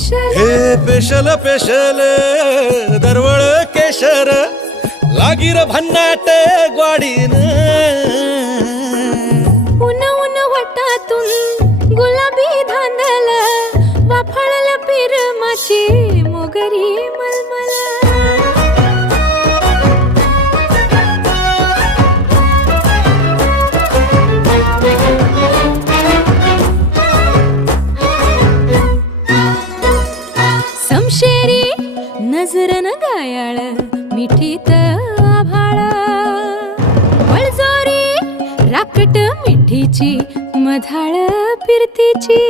हे special special दरवळ केशर लागीर भन्नाट ग्वाडीन उन उन वटातून गुलाबी धांदल वाफळल पिरमाची मोगरी मलमल समशेरी नजरन गायाळ मिठीत आभाळ वळजोरी राकट मिठीची मधाळ फिरतीची